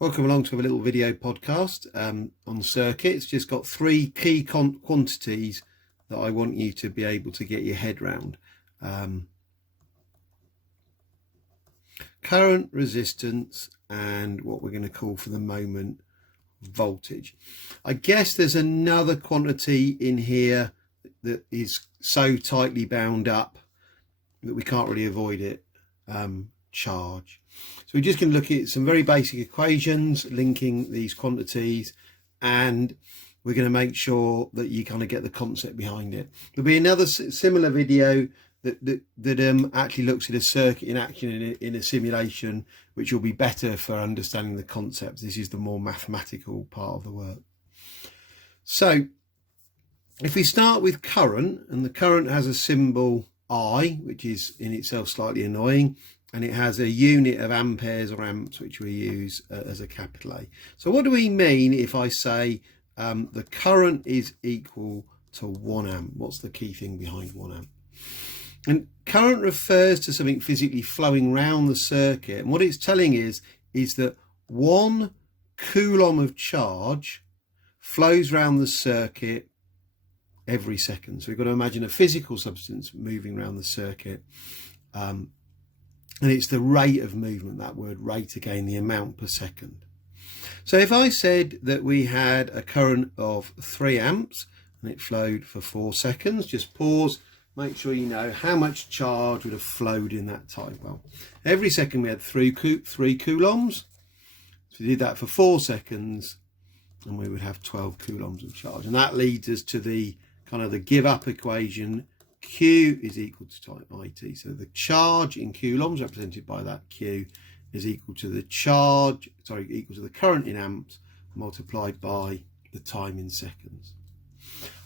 Welcome along to a little video podcast on circuits. Just got three key quantities that I want you to be able to get your head round. Current, resistance, and what we're going to call for the moment voltage. I guess there's another quantity in here that is so tightly bound up that we can't really avoid it. Charge. So we're just going to look at some very basic equations linking these quantities, and we're going to make sure that you kind of get the concept behind it. There'll be another similar video that actually looks at a circuit in action in a simulation, which will be better for understanding the concepts. This is the more mathematical part of the work. So if we start with current, and the current has a symbol I, which is in itself slightly annoying, and it has a unit of amperes or amps, which we use as a capital A. So what do we mean if I say the current is equal to 1 amp? What's the key thing behind 1 amp? And current refers to something physically flowing around the circuit. And what it's telling is that 1 coulomb of charge flows around the circuit every second. So we've got to imagine a physical substance moving around the circuit. And it's the rate of movement, that word rate again, the amount per second. So if I said that we had a current of 3 amps and it flowed for 4 seconds, just pause, make sure you know how much charge would have flowed in that time. Well, every second we had 3 coulombs. So we did that for 4 seconds and we would have 12 coulombs of charge. And that leads us to the kind of the give up equation. Q is equal to IT. So the charge in coulombs, represented by that Q, is equal to the equal to the current in amps multiplied by the time in seconds.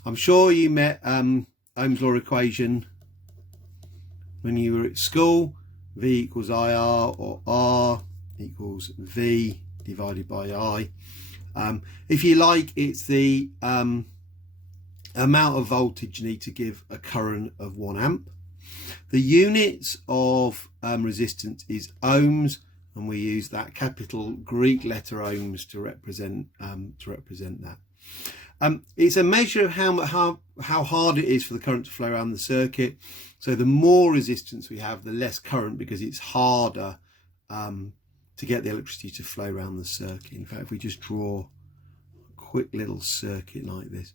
I'm sure you met Ohm's law equation when you were at school. V equals IR, or R equals V divided by I. If you like, it's the amount of voltage you need to give a current of 1 amp. The units of resistance is ohms, and we use that capital Greek letter ohms to represent that. It's a measure of how hard it is for the current to flow around the circuit. So the more resistance we have, the less current, because it's harder to get the electricity to flow around the circuit. In fact, if we just draw a quick little circuit like this.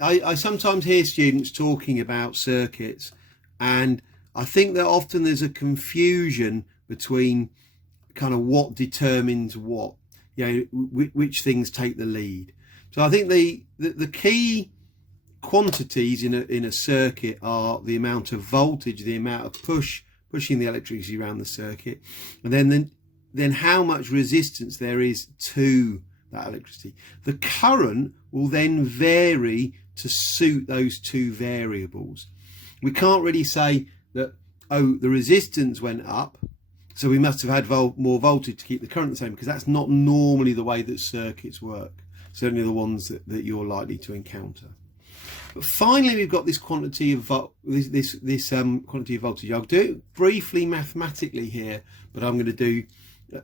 I sometimes hear students talking about circuits, and I think that often there's a confusion between kind of what determines what, which things take the lead. So I think the key quantities in a circuit are the amount of voltage, the amount of pushing the electricity around the circuit, and then how much resistance there is to that electricity. The current will then vary to suit those two variables. We can't really say that, oh, the resistance went up, so we must have had more voltage to keep the current the same, because that's not normally the way that circuits work, certainly the ones that you're likely to encounter. But finally, we've got this quantity of quantity of voltage. I'll do it briefly mathematically here, but I'm going to do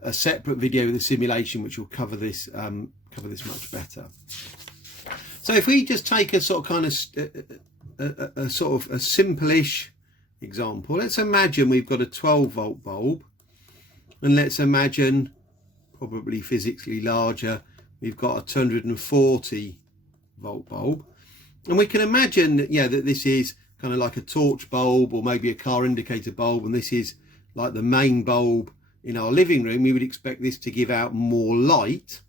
a separate video with a simulation which will cover this much better. So if we just take a sort of kind of a simple-ish example, let's imagine we've got a 12-volt bulb, and let's imagine, probably physically larger, we've got a 240-volt bulb, and we can imagine that that this is kind of like a torch bulb or maybe a car indicator bulb, and this is like the main bulb in our living room. We would expect this to give out more light,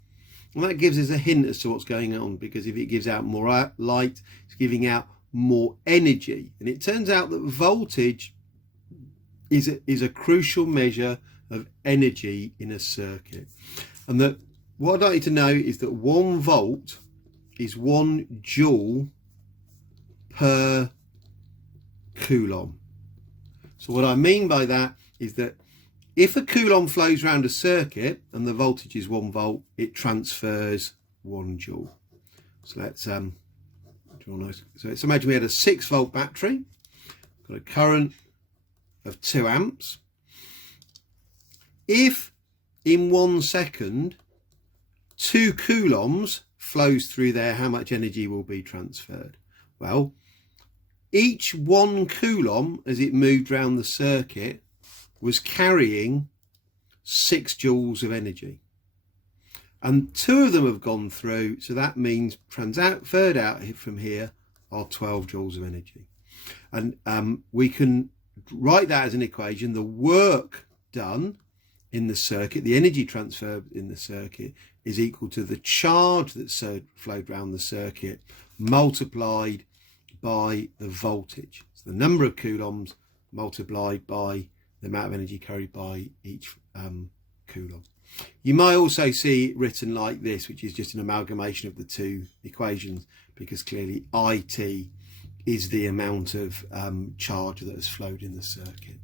and that gives us a hint as to what's going on, because if it gives out more light, it's giving out more energy. And it turns out that voltage is a crucial measure of energy in a circuit, and that what I'd like you to know is that 1 volt is 1 joule per coulomb. So what I mean by that is that if a coulomb flows around a circuit and the voltage is 1 volt, it transfers 1 joule. So let's let's imagine we had a 6-volt battery, got a current of 2 amps. If in 1 second, 2 coulombs flows through there, how much energy will be transferred? Well, each 1 coulomb, as it moved around the circuit, was carrying 6 joules of energy. And 2 of them have gone through, so that means transferred out from here are 12 joules of energy. And we can write that as an equation. The work done in the circuit, the energy transfer in the circuit, is equal to the charge that flowed around the circuit multiplied by the voltage. So the number of coulombs multiplied by the amount of energy carried by each coulomb. You might also see it written like this, which is just an amalgamation of the 2 equations, because clearly IT is the amount of charge that has flowed in the circuit.